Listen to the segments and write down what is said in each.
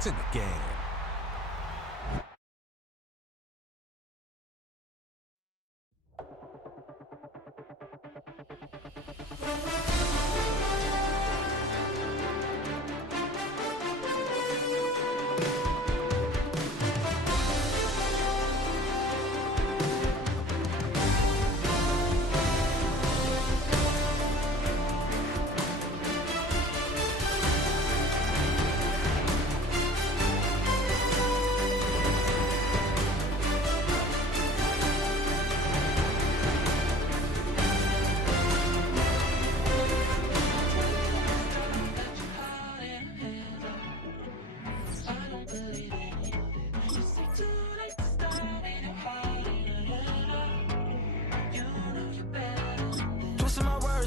It's in the game.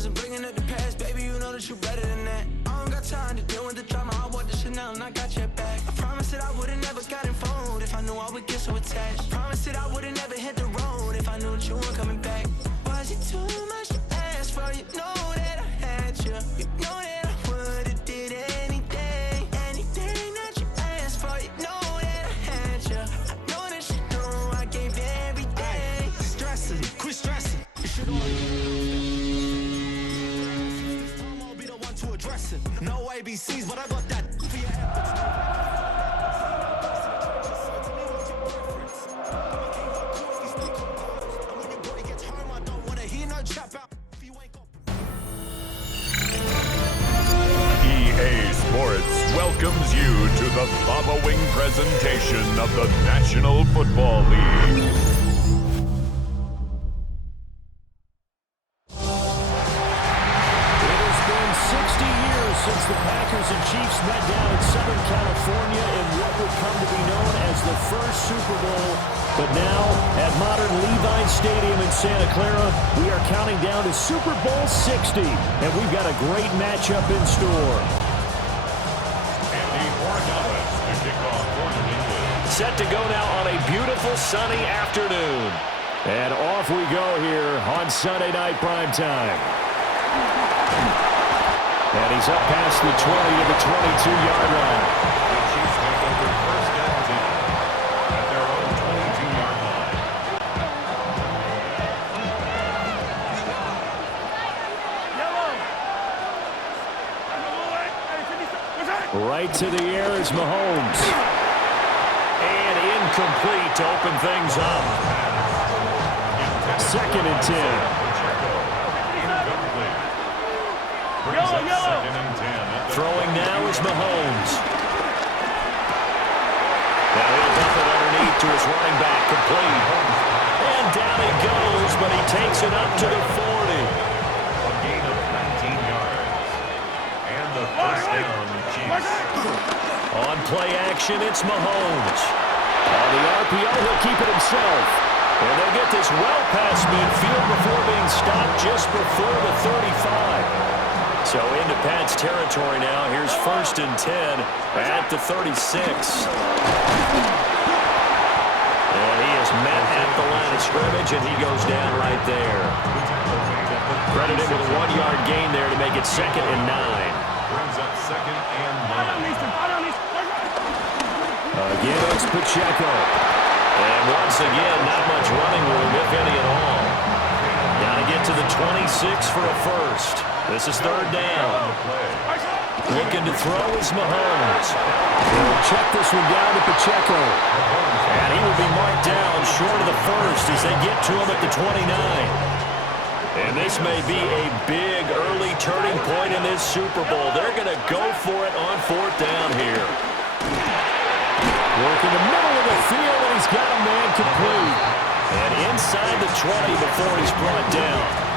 And bringing up the past, baby, you know that you better than that. I don't got time to deal with the drama. I want the Chanel and I got your back. I promise that I would've never got involved if I knew I would get so attached. I promise that I would've never hit the road if I knew that you weren't coming back. Was it too much to ask for? You know that I had you. You know that I would've did anything, anything that you asked for. You know that I had you. I know that you know I gave everything. Stressing, quit stressing. You should no ABCs, but I got that for your and when your body gets home, I don't wanna hear no chap out if you ain't got. EA Sports welcomes you to the following presentation of the National Football League. Since the Packers and Chiefs met down in Southern California in what would come to be known as the first Super Bowl. But now, at modern Levi Stadium in Santa Clara, we are counting down to Super Bowl 60, and we've got a great matchup in store. Andy Morales to kick off for New England. Set to go now on a beautiful sunny afternoon. And off we go here on Sunday Night Primetime. And he's up past the 20 to the 22-yard line. The Chiefs take over first and 10 at their own 22-yard line. Right to the air is Mahomes. And incomplete to open things up. Second and 10. Throwing now is Mahomes. Now he'll dump it underneath to his running back, complete. And down he goes, but he takes it up to the 40. A gain of 19 yards. And the first down, Chiefs. On play action, it's Mahomes. On the RPO, he'll keep it himself. And they'll get this well past midfield before being stopped just before the 35. So into Pat's territory now. Here's first and 10 at the 36. And he is met at the line of scrimmage, and he goes down right there. Credit him with a 1-yard gain there to make it second and 9. Brings up second and 9. Again, it's Pacheco. And once again, not much running room, if any at all. Got to get to the 26 for a first. This is third down. Looking to throw is Mahomes. He'll check this one down to Pacheco. And he will be marked down short of the first as they get to him at the 29. And this may be a big early turning point in this Super Bowl. They're going to go for it on fourth down here. Work in the middle of the field, and he's got a man complete. And inside the 20 before he's brought down.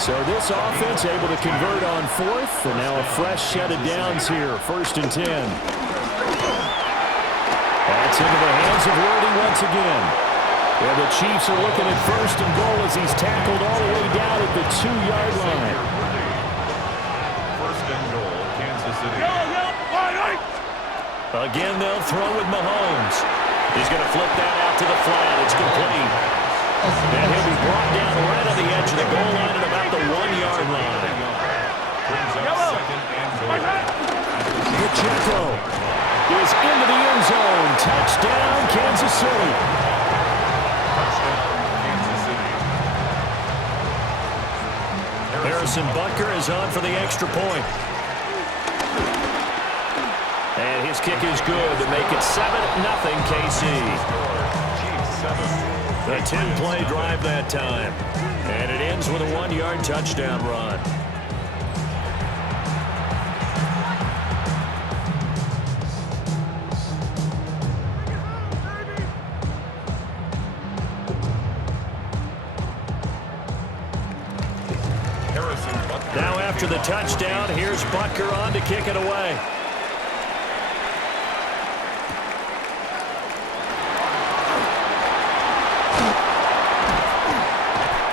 So this offense able to convert on fourth, and now a fresh set of downs here, first and 10. That's into the hands of Worthy once again. And the Chiefs are looking at first and goal as he's tackled all the way down at the 2-yard line. First and goal, Kansas City. Again, they'll throw with Mahomes. He's going to flip that out to the flat. It's complete. And he'll be brought down right on the edge of the goal line at about the 1-yard line. Brings up second and goal. Pacheco. is into the end zone. Touchdown, Kansas City. Harrison Butker is on for the extra point. And his kick is good to make it 7-0 KC. A 10-play drive that time. And it ends with a 1-yard touchdown run. Now after the touchdown, here's Butker on to kick it away.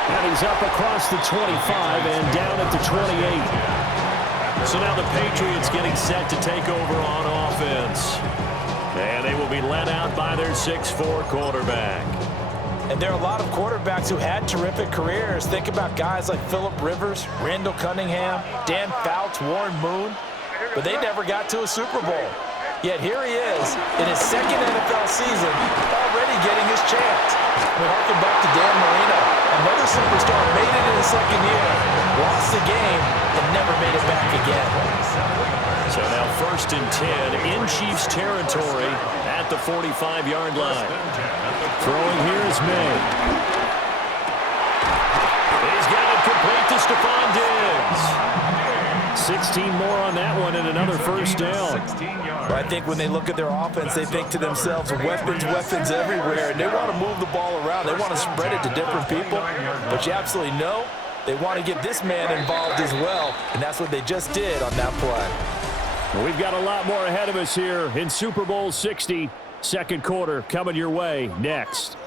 And he's up across the 25 and down at the 28. So now the Patriots getting set to take over on offense. And they will be led out by their 6'4" quarterback. And there are a lot of quarterbacks who had terrific careers. Think about guys like Phillip Rivers, Randall Cunningham, Dan Fouts, Warren Moon. But they never got to a Super Bowl. Yet here he is in his second NFL season, already getting his chance. We harken back to Dan Marino. Another superstar made it in his second year, lost the game, and never made it back again. So now 1st and 10 in Chiefs territory at the 45-yard line. Throwing here is May. He's got it complete to Stephon Diggs. 16 more on that one and another first down. I think when they look at their offense, they think to themselves, weapons, weapons everywhere, and they want to move the ball around. They want to spread it to different people, but you absolutely know they want to get this man involved as well, and that's what they just did on that play. We've got a lot more ahead of us here in Super Bowl 60. Second quarter coming your way next.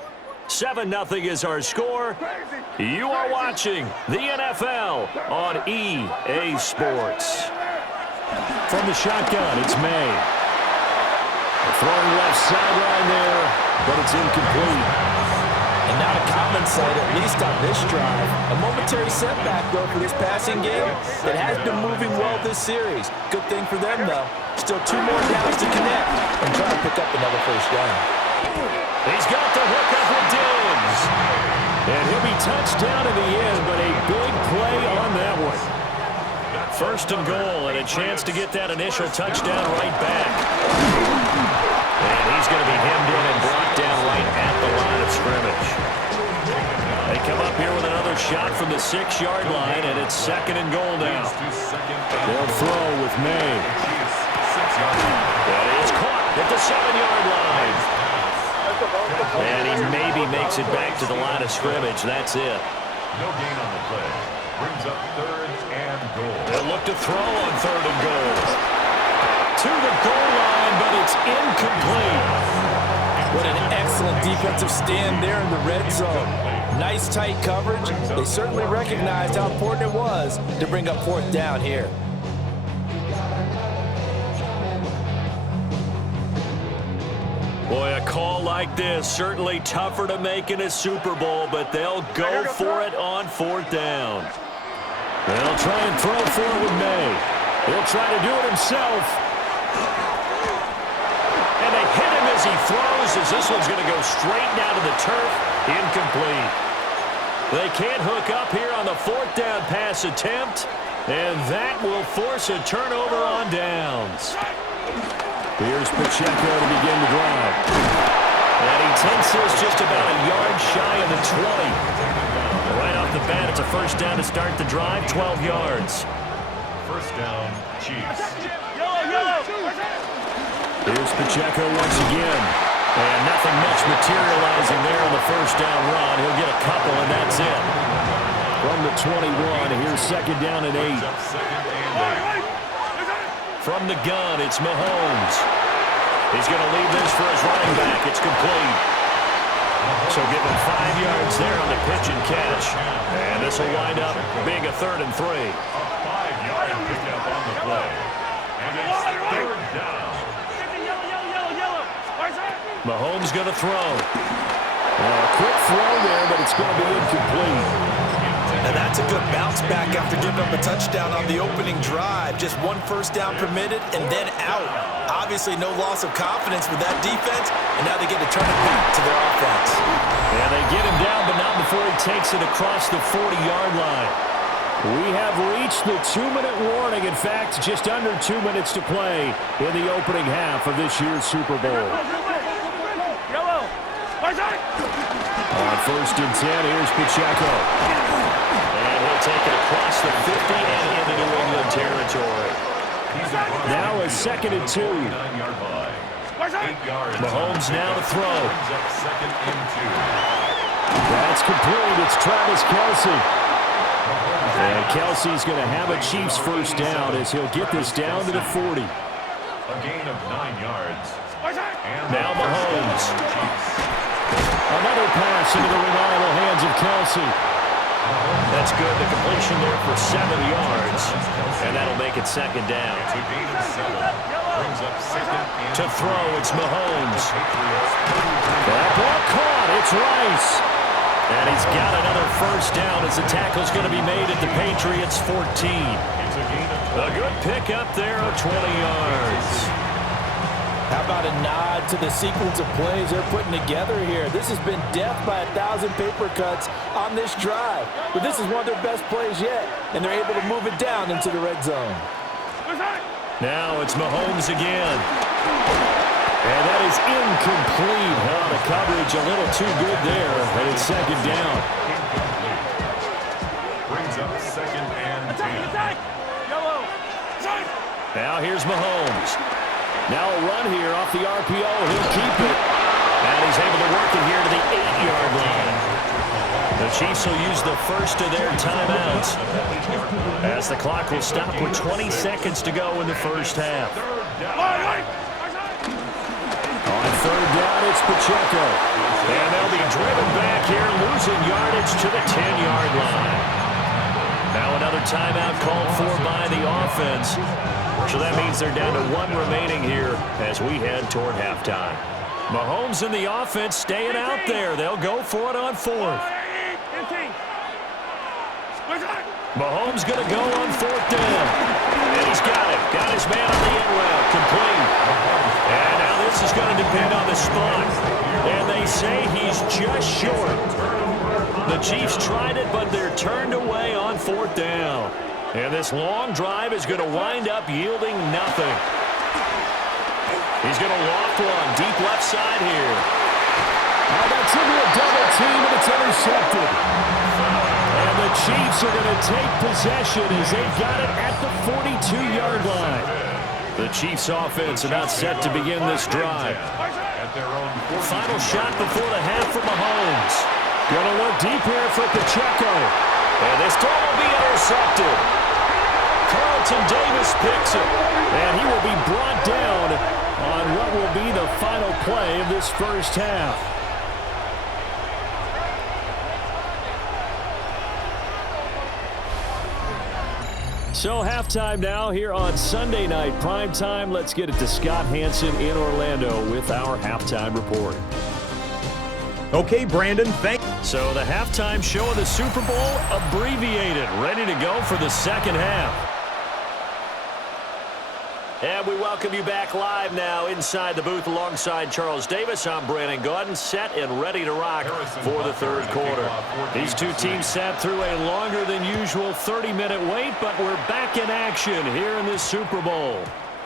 7-0 is our score. You are watching the NFL on EA Sports. From the shotgun, it's May. Throwing left sideline there, but it's incomplete. And not a common sight, at least on this drive. A momentary setback, though, for this passing game. It has been moving well this series. Good thing for them, though. Still 2 more downs to connect and try to pick up another first down. He's got the hook up with Diggs. And he'll be touched down in the end, but a big play on that one. 1st and goal, and a chance to get that initial touchdown right back. And he's going to be hemmed in and brought down right at the line of scrimmage. They come up here with another shot from the 6-yard line, and it's 2nd and goal now. They'll throw with May. That is caught at the 7-yard line. And he maybe makes it back to the line of scrimmage. That's it. No gain on the play. Brings up 3rd and goal. They'll look to throw on 3rd and goal. To the goal line, but it's incomplete. What an excellent defensive stand there in the red zone. Nice tight coverage. They certainly recognized how important it was to bring up 4th down here. Boy, a call like this, certainly tougher to make in a Super Bowl, but they'll go for it on 4th down. They'll try and throw for it with May. He'll try to do it himself. And they hit him as he throws, as this one's going to go straight down to the turf. Incomplete. They can't hook up here on the 4th down pass attempt, and that will force a turnover on downs. Here's Pacheco to begin the drive. And he takes this just about a yard shy of the 20. Right off the bat, it's a first down to start the drive, 12 yards. First down, Chiefs. Here's Pacheco once again. And nothing much materializing there on the first down run. He'll get a couple, and that's it. From the 21, here's 2nd down and 8. From the gun, it's Mahomes. He's going to leave this for his running back. It's complete. So give him 5 yards there on the pitch and catch. And this will wind up being a 3rd and 3. A 5-yard pickup on the play. And it's 3rd down. Mahomes going to throw. A quick throw there, but it's going to be incomplete. And that's a good bounce back after giving up a touchdown on the opening drive. Just one first down permitted and then out. Obviously no loss of confidence with that defense, and now they get to turn it back to their offense. And they get him down, but not before he takes it across the 40-yard line. We have reached the 2-minute warning. In fact, just under 2 minutes to play in the opening half of this year's Super Bowl. On 1st and 10, here's Pacheco. And he'll take it across the 50 and into New England territory. Now a 2nd and 2. Mahomes now to throw. That's complete. It's Travis Kelce. And Kelsey's going to have a Chiefs first down as he'll get this down to the 40. A gain of 9 yards. Now Mahomes. Another pass into the reliable hands of Kelce. That's good. The completion there for 7 yards. And that'll make it 2nd down. To throw, it's Mahomes. That ball caught. It's Rice. And he's got another first down as the tackle's going to be made at the Patriots' 14. A good pickup there of 20 yards. How about a nod to the sequence of plays they're putting together here? This has been death by 1,000 paper cuts on this drive. But this is one of their best plays yet, and they're able to move it down into the red zone. Now it's Mahomes again. And that is incomplete. The coverage a little too good there, and it's 2nd down. Brings up 2nd and 10. Now here's Mahomes. Now a run here off the RPO. He'll keep it. And he's able to work it here to the 8-yard line. The Chiefs will use the first of their timeouts as the clock will stop with 20 seconds to go in the first half. On 3rd down, it's Pacheco. And they'll be driven back here, losing yardage to the 10-yard line. Now another timeout called for by the offense. So that means they're down to 1 remaining here as we head toward halftime. Mahomes and the offense staying out there. They'll go for it on 4th. Mahomes going to go on 4th down. And he's got it. Got his man on the end route. Complete. And now this is going to depend on the spot. And they say he's just short. The Chiefs tried it, but they're turned away on 4th down. And this long drive is going to wind up yielding nothing. He's going to loft one deep left side here. Now that's going to be a double team, and it's intercepted. And the Chiefs are going to take possession as they've got it at the 42-yard line. The Chiefs offense about set to begin this drive. Final shot before the half for Mahomes. Going to look deep here for Pacheco. And this throw will be intercepted. Carlton Davis picks it. And he will be brought down on what will be the final play of this first half. So halftime now here on Sunday night prime time. Let's get it to Scott Hansen in Orlando with our halftime report. Okay, Brandon, So the halftime show of the Super Bowl abbreviated, ready to go for the second half. And we welcome you back live now inside the booth alongside Charles Davis. I'm Brandon Gaudin, set and ready to rock for the third quarter. These two teams sat through a longer than usual 30-minute wait, but we're back in action here in this Super Bowl.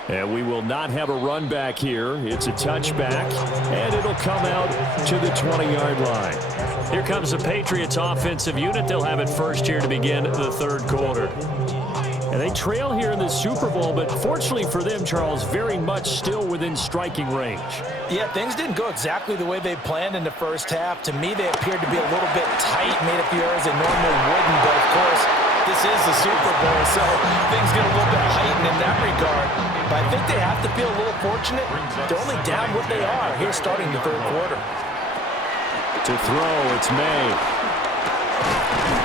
And we will not have a run back here. It's a touchback, and it'll come out to the 20-yard line. Here comes the Patriots offensive unit. They'll have it first here to begin the third quarter. And they trail here in the Super Bowl, but fortunately for them, Charles, very much still within striking range. Yeah, things didn't go exactly the way they planned in the first half. To me, they appeared to be a little bit tight, made a few errors they normally wouldn't, but of course, this is the Super Bowl, so things get a little bit heightened in that regard. But I think they have to feel a little fortunate. They're only down what they are here starting the third quarter. To throw, it's May.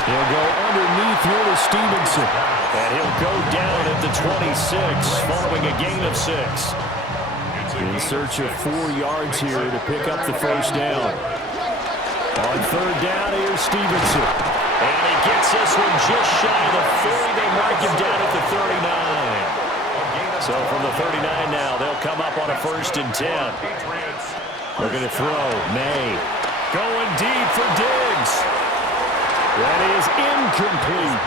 He'll go underneath here to Stevenson. And he'll go down at the 26, following a gain of 6. In search of 4 yards here to pick up the first down. On third down, here's Stevenson. And he gets this one just shy of the 40. They mark him down at the 39. So from the 39 now, they'll come up on a 1st and 10. Looking to throw. May. Going deep for Diggs. That is incomplete.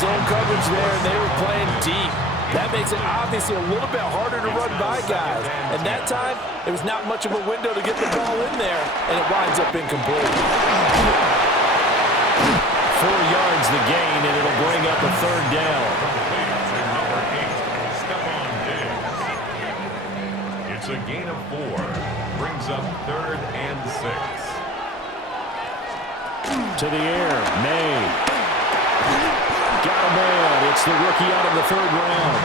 Zone coverage there, and they were playing deep. That makes it obviously a little bit harder to run by guys. And that time, there was not much of a window to get the ball in there, and it winds up incomplete. 4 yards the gain, and it'll bring up a 3rd down. It's a gain of 4. Brings up 3rd and 6. To the air, May. Got a man. It's the rookie out of the 3rd round.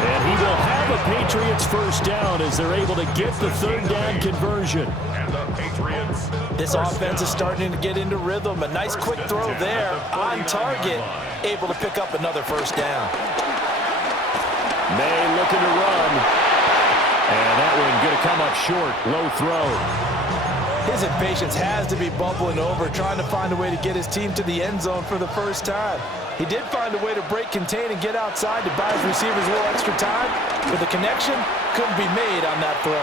And he will have a Patriots 1st down as they're able to get the 3rd down conversion. And the Patriots. This offense is starting to get into rhythm. A nice quick throw there on target, able to pick up another 1st down. May looking to run. And that one going to come up short. Low throw. His impatience has to be bubbling over, trying to find a way to get his team to the end zone for the first time. He did find a way to break contain and get outside to buy his receivers a little extra time, but the connection couldn't be made on that throw.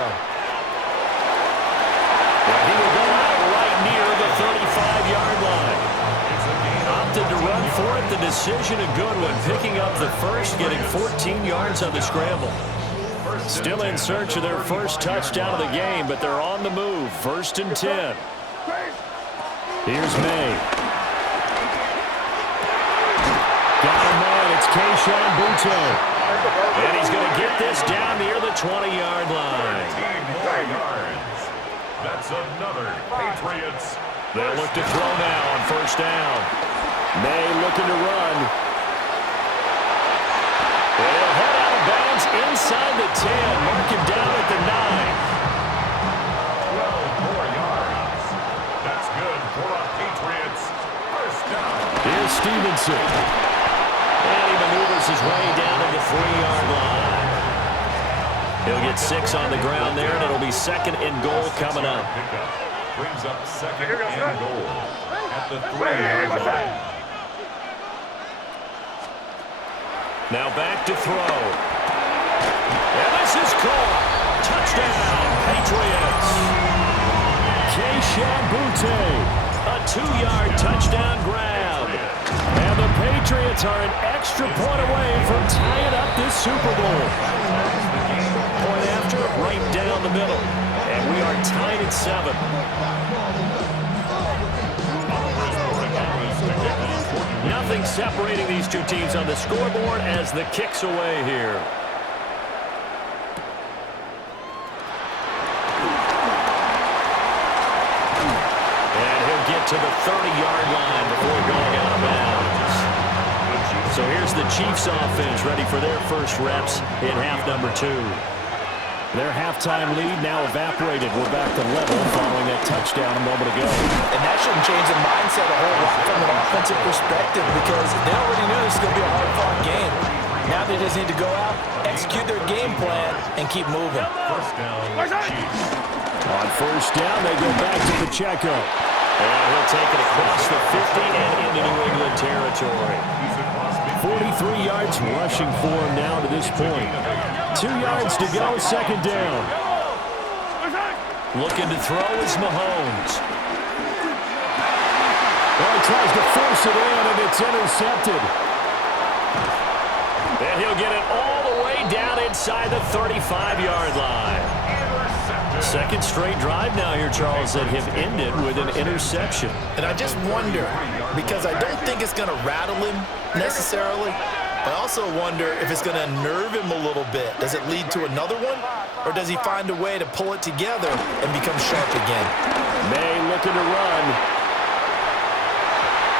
Well, he will go out right near the 35-yard line. Opted to run for it. The decision a good one, picking up the first, getting 14 yards on the scramble. Still in search of their first touchdown of the game, but they're on the move. 1st and 10. Here's May. Got a man. It's Keyshawn Boutte. And he's going to get this down near the 20-yard line. 15 more yards. That's another Patriots. They'll look to throw now on 1st down. May looking to run. They'll head out of bounds inside the 10. Mark him down at the 9. 12 more yards. That's good for a Patriots 1st down. Here's Stevenson. And he maneuvers his way down to the 3-yard line. He'll get 6 on the ground there, and it'll be 2nd and goal coming up. Brings up 2nd and goal at the 3-yard line. Now back to throw. And this is caught. Touchdown, Patriots. Keyshawn Boutte, a 2-yard touchdown grab. And the Patriots are an extra point away from tying up this Super Bowl. Point after, right down the middle. And we are tied at 7. Nothing separating these two teams on the scoreboard as the kick's away here. And he'll get to the 30-yard line before going out of bounds. So here's the Chiefs offense ready for their first reps in half number 2. Their halftime lead now evaporated. We're back to level following that touchdown a moment ago. And that shouldn't change the mindset a whole lot from an offensive perspective because they already knew this was going to be a hard-fought game. Now they just need to go out, execute their game plan, and keep moving. 1st down, Chiefs. On 1st down, they go back to Pacheco. And he'll take it across the 50 and into New England territory. 43 yards rushing for him now to this point. 2 yards to go, 2nd down. Looking to throw is Mahomes. Well, he tries to force it in, and it's intercepted. And he'll get it all the way down inside the 35-yard line. 2nd straight drive now here, Charles, that have ended with an interception. And I just wonder, because I don't think it's going to rattle him necessarily, but I also wonder if it's going to nerve him a little bit. Does it lead to another one, or does he find a way to pull it together and become sharp again? May looking to run.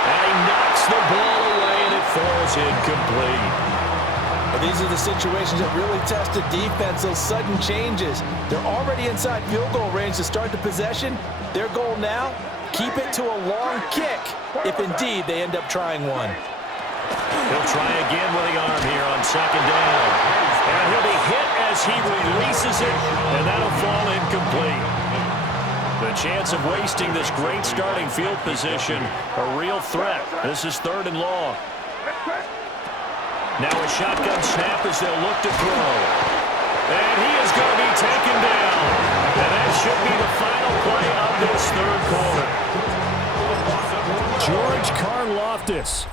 And he knocks the ball away, and it falls incomplete. These are the situations that really test the defense, those sudden changes. They're already inside field goal range to start the possession. Their goal now, keep it to a long kick, if indeed they end up trying one. He'll try again with the arm here on 2nd down. And he'll be hit as he releases it, and that'll fall incomplete. The chance of wasting this great starting field position, a real threat. This is 3rd and long. Now a shotgun snap as they'll look to throw. And he is going to be taken down. And that should be the final play of this 3rd quarter. George Karlaftis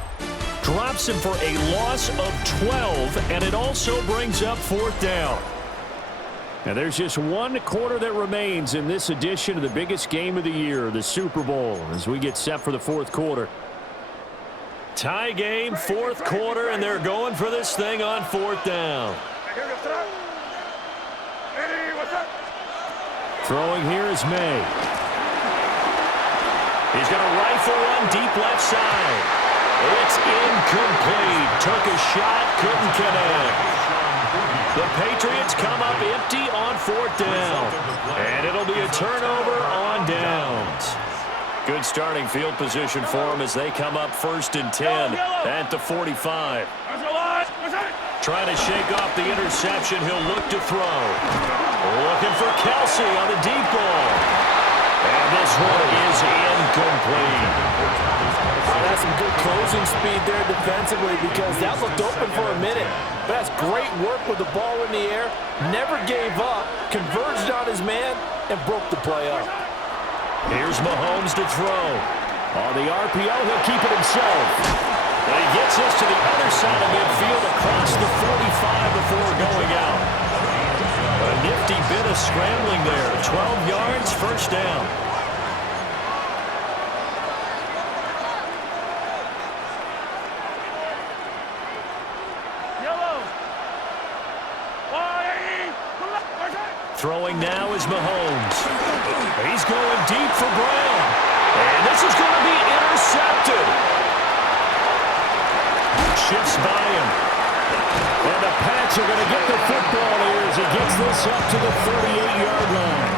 drops him for a loss of 12, and it also brings up 4th down. And there's just 1 quarter that remains in this edition of the biggest game of the year, the Super Bowl, as we get set for the 4th quarter. Tie game, 4th quarter, and they're going for this thing on 4th down. Throwing here is May. He's going to rifle one deep left side. It's incomplete. Took a shot, couldn't connect. The Patriots come up empty on 4th down. And it'll be a turnover on downs. Good starting field position for them as they come up 1st and 10 at the 45. Trying to shake off the interception. He'll look to throw. Looking for Kelsey on the deep ball. And this one is incomplete. That's some good closing speed there defensively because that looked open for a minute. But that's great work with the ball in the air. Never gave up, converged on his man, and broke the play up. Here's Mahomes to throw. On the RPO, he'll keep it himself. And he gets us to the other side of midfield across the 45 before going out. A nifty bit of scrambling there. 12 yards, 1st down. Throwing now is Mahomes. He's going deep for Brown. And this is going to be intercepted. Shifts by him. And the Pats are going to get the football here as he gets this up to the 38-yard line.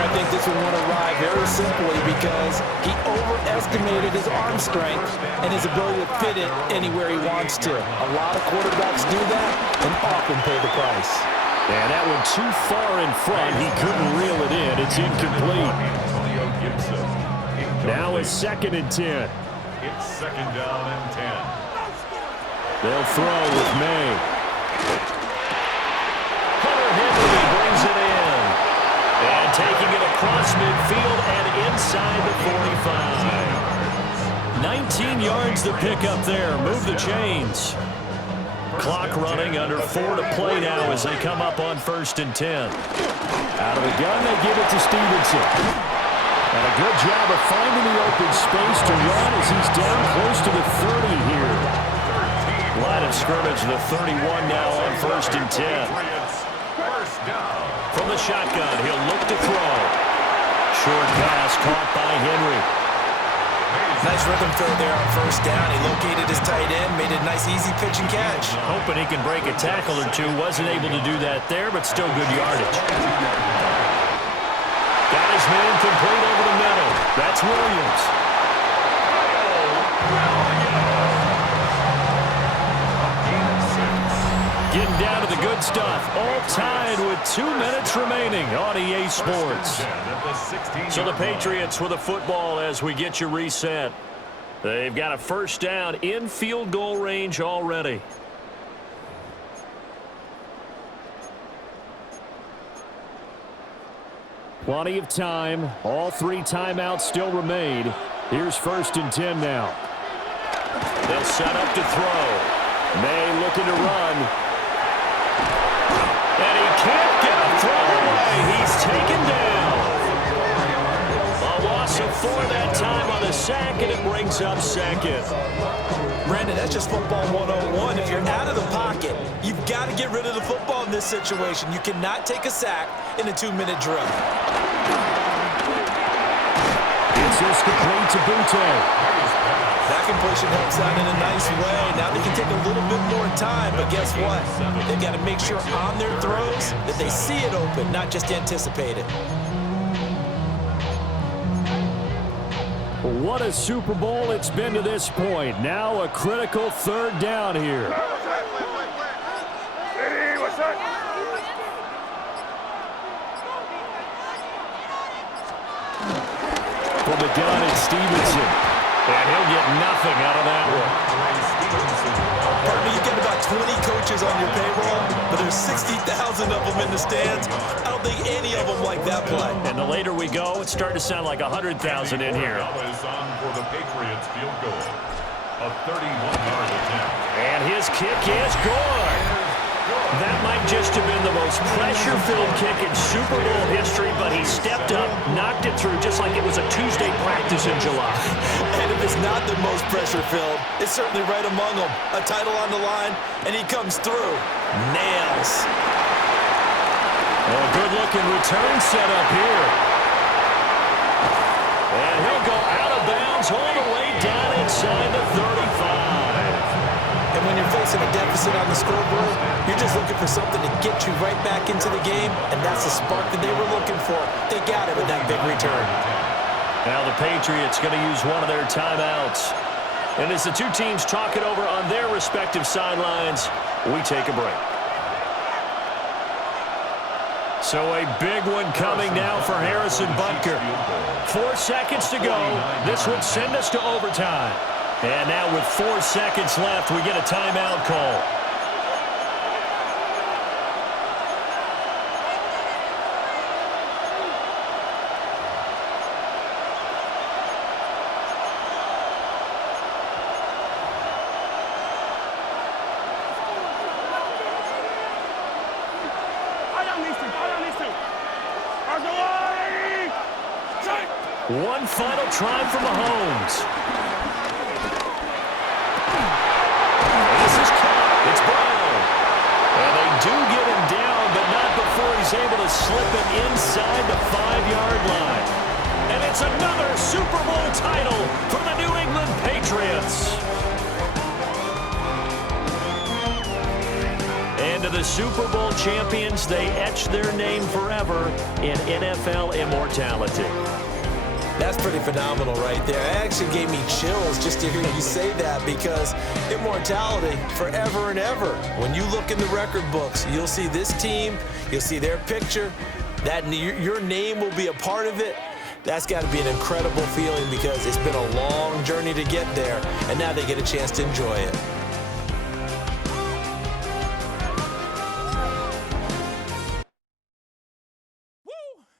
I think this one went awry very simply because he overestimated his arm strength and his ability to fit it anywhere he wants to. A lot of quarterbacks do that and often pay the price. And that one too far in front. He couldn't reel it in. It's incomplete. Now it's 2nd and 10. It's 2nd down and 10. They'll throw with May. Hunter Henry brings it in. And taking it across midfield and inside the 45. 19 yards to pick up there. Move the chains. Clock running, under 4 to play now as they come up on 1st and 10. Out of the gun, they give it to Stevenson. And a good job of finding the open space to run as he's down close to the 30 here. Line of scrimmage, the 31 now on 1st and 10. From the shotgun, he'll look to throw. Short pass caught by Henry. Nice rhythm throw there on 1st down. He located his tight end, made a nice easy pitch and catch. Hoping he can break a tackle or two. Wasn't able to do that there, but still good yardage. Got his man complete over the middle. That's Williams. Getting down to the good stuff. All tied with 2 minutes remaining on EA Sports. So the Patriots with a football as we get you reset. They've got a 1st down in field goal range already. Plenty of time. All 3 timeouts still remain. Here's 1st and 10 now. They'll set up to throw. May looking to run. And he can't get a throw away. He's taken down. A loss of 4 that time on the sack, and it brings up 2nd. Brandon, that's just football 101. If you're out of the pocket, you've got to get rid of the football in this situation. You cannot take a sack in a 2-minute drill. It's just complete to Butte. That completion helps out in a nice way. Now they can take a little bit more time, but guess what? They've got to make sure on their throws that they see it open, not just anticipate it. What a Super Bowl it's been to this point. Now a critical 3rd down here. from the gun, it's Stevenson. And he'll get nothing out of that one. Partner, you get about 20 coaches on your payroll, but there's 60,000 of them in the stands. I don't think any of them like that play. And the later we go, it's starting to sound like 100,000 in here. Is on for the Patriots field goal. A 31-yard attempt. And his kick is good. That might just have been the most pressure-filled kick in Super Bowl history, but he stepped up, knocked it through just like it was a Tuesday practice in July. And if it's not the most pressure-filled, it's certainly right among them. A title on the line, and he comes through. Nails. A good-looking return set up here. And he'll go out of bounds all the way down inside the 35. And when you're facing a deficit on the scoreboard, you're just looking for something to get you right back into the game, and that's the spark that they were looking for. They got it with that big return. Now the Patriots going to use one of their timeouts. And as the two teams talk it over on their respective sidelines, we take a break. So a big one coming now for Harrison Butker. 4 seconds to go. This would send us to overtime. And now with 4 seconds left, we get a timeout call. One final try from Mahomes. This is caught. It's Brown. And they do get him down, but not before he's able to slip him inside the 5-yard line. And it's another Super Bowl title for the New England Patriots. And to the Super Bowl champions, they etch their name forever in NFL immortality. That's pretty phenomenal right there. It actually gave me chills just to hear you say that, because immortality forever and ever. When you look in the record books, you'll see this team, you'll see their picture, that your name will be a part of it. That's got to be an incredible feeling, because it's been a long journey to get there, and now they get a chance to enjoy it.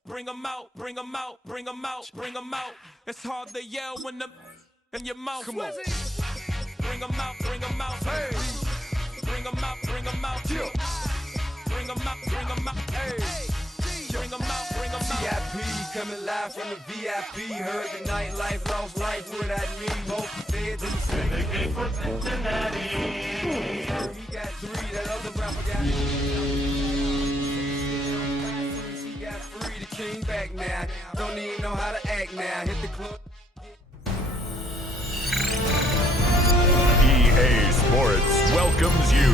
Bring 'em out, bring 'em out, bring 'em out, bring 'em out. It's hard to yell when the in your mouth. Come on. Bring 'em out, bring 'em out. Hey. Bring 'em out, bring 'em out. Yeah. Bring 'em out, bring 'em out. Hey. Bring 'em out, bring 'em out. VIP coming live from the VIP. Heard the nightlife, lost life without me. Both feds in the city. For Cincinnati. He got 3, that other rapper got free, the king back now. Don't even know how to act now. Hit the club. EA Sports welcomes you